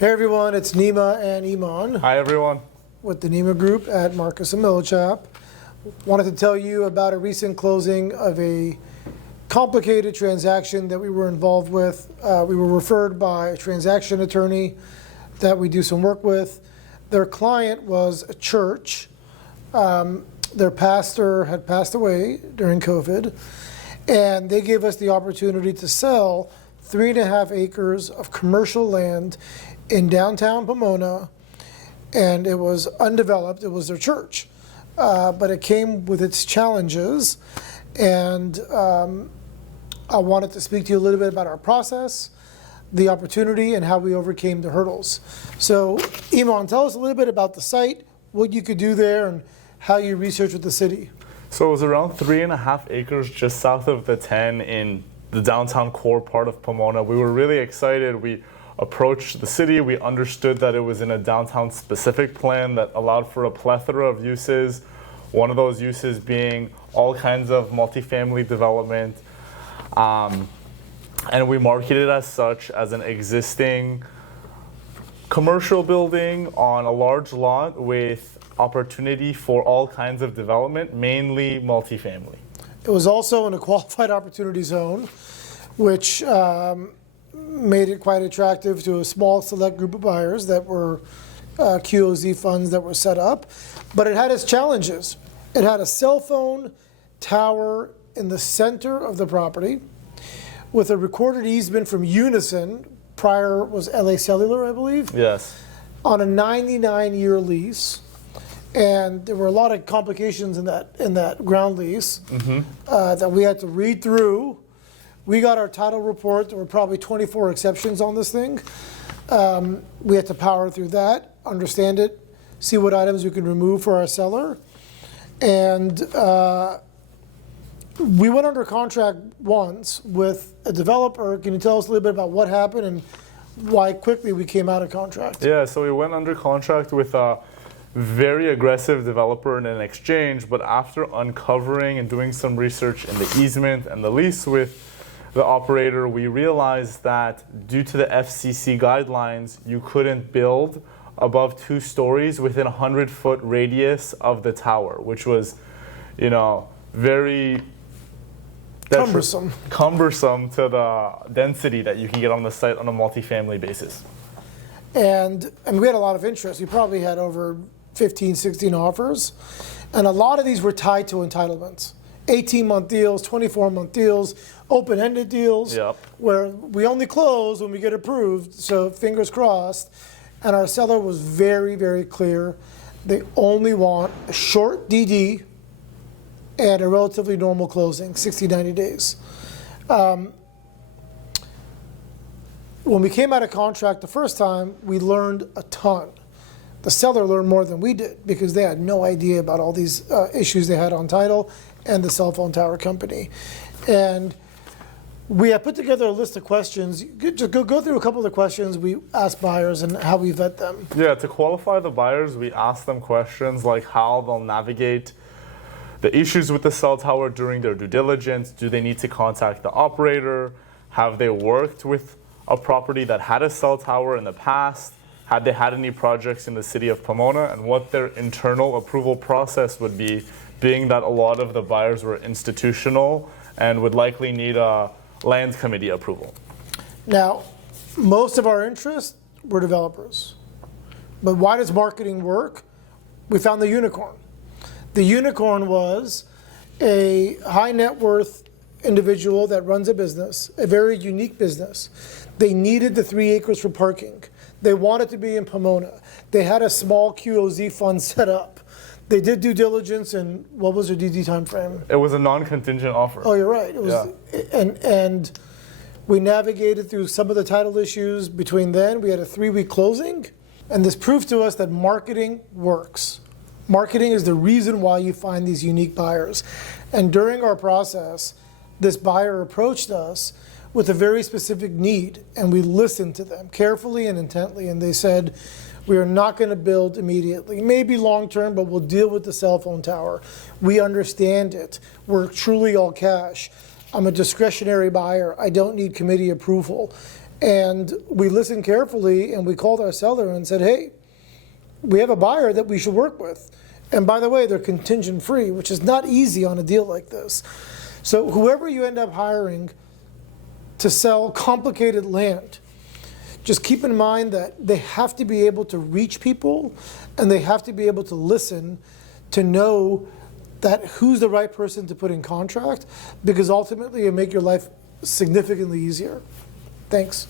Hey everyone, it's Neema and Iman Hi everyone. with the Neema Group at Marcus and Millichap. Wanted to tell you about a recent closing of a complicated transaction that we were involved with. We were referred by a transaction attorney that we do some work with. Their client was a church. Their pastor had passed away during COVID, and they gave us the opportunity to sell 3.5 acres of commercial land in downtown Pomona, and it was undeveloped. It was their church, but it came with its challenges, and I wanted to speak to you a little bit about our process, the opportunity, and how we overcame the hurdles. So, Iman, tell us a little bit about the site, what you could do there, and how you researched with the city. So it was around 3.5 acres just south of the 10 in the downtown core part of Pomona. We were really excited. We approached the city. We understood that it was in a downtown specific plan that allowed for a plethora of uses. One of those uses being all kinds of multifamily development. And we marketed as such as an existing commercial building on a large lot with opportunity for all kinds of development, mainly multifamily. It was also in a qualified opportunity zone, which made it quite attractive to a small select group of buyers that were QOZ funds that were set up. But it had its challenges. It had a cell phone tower in the center of the property with a recorded easement from Unison. Prior was LA Cellular, I believe. Yes. On a 99-year lease. And there were a lot of complications in that ground lease that we had to read through. We got our title report. There were probably 24 exceptions on this thing. We had to power through that, understand it, see what items we can remove for our seller. And we went under contract once with a developer. Can you tell us a little bit about what happened and why quickly we came out of contract? Yeah, so we went under contract with a very aggressive developer in an exchange, but after uncovering and doing some research in the easement and the lease with the operator, we realized that due to the FCC guidelines, you couldn't build above 2 stories within a 100-foot radius of the tower, which was, very cumbersome to the density that you can get on the site on a multifamily basis. And we had a lot of interest. We probably had over 15, 16 offers. And a lot of these were tied to entitlements. 18-month deals, 24-month deals, open-ended deals, where we only close when we get approved, so fingers crossed. And our seller was very, very clear. They only want a short DD and a relatively normal closing, 60, 90 days. When we came out of contract the first time, we learned a ton. The seller learned more than we did because they had no idea about all these issues they had on title and the cell phone tower company. And we have put together a list of questions. Just go through a couple of the questions we ask buyers and how we vet them. Yeah, to qualify the buyers, we ask them questions like how they'll navigate the issues with the cell tower during their due diligence. Do they need to contact the operator? Have they worked with a property that had a cell tower in the past? Had they had any projects in the city of Pomona? And what their internal approval process would be, being that a lot of the buyers were institutional and would likely need a land committee approval. Now, most of our interests were developers. But why does marketing work? We found the unicorn. The unicorn was a high net worth individual that runs a business, a very unique business. They needed the 3 acres for parking. They wanted to be in Pomona. They had a small QOZ fund set up. They did due diligence, and what was their DD time frame? It was a non-contingent offer. Oh, you're right. It was, and we navigated through some of the title issues between then. We had a 3-week closing, and this proved to us that marketing works. Marketing is the reason why you find these unique buyers. And during our process, this buyer approached us with a very specific need, and we listened to them carefully and intently, and they said, we are not going to build immediately, maybe long term, but we'll deal with the cell phone tower. We understand it. We're truly all cash. I'm a discretionary buyer. I don't need committee approval. And we listened carefully and we called our seller and said, hey, we have a buyer that we should work with. And by the way, they're contingent free, which is not easy on a deal like this. So whoever you end up hiring to sell complicated land, just keep in mind that they have to be able to reach people and they have to be able to listen to know that who's the right person to put in contract, because ultimately it'll make your life significantly easier. Thanks.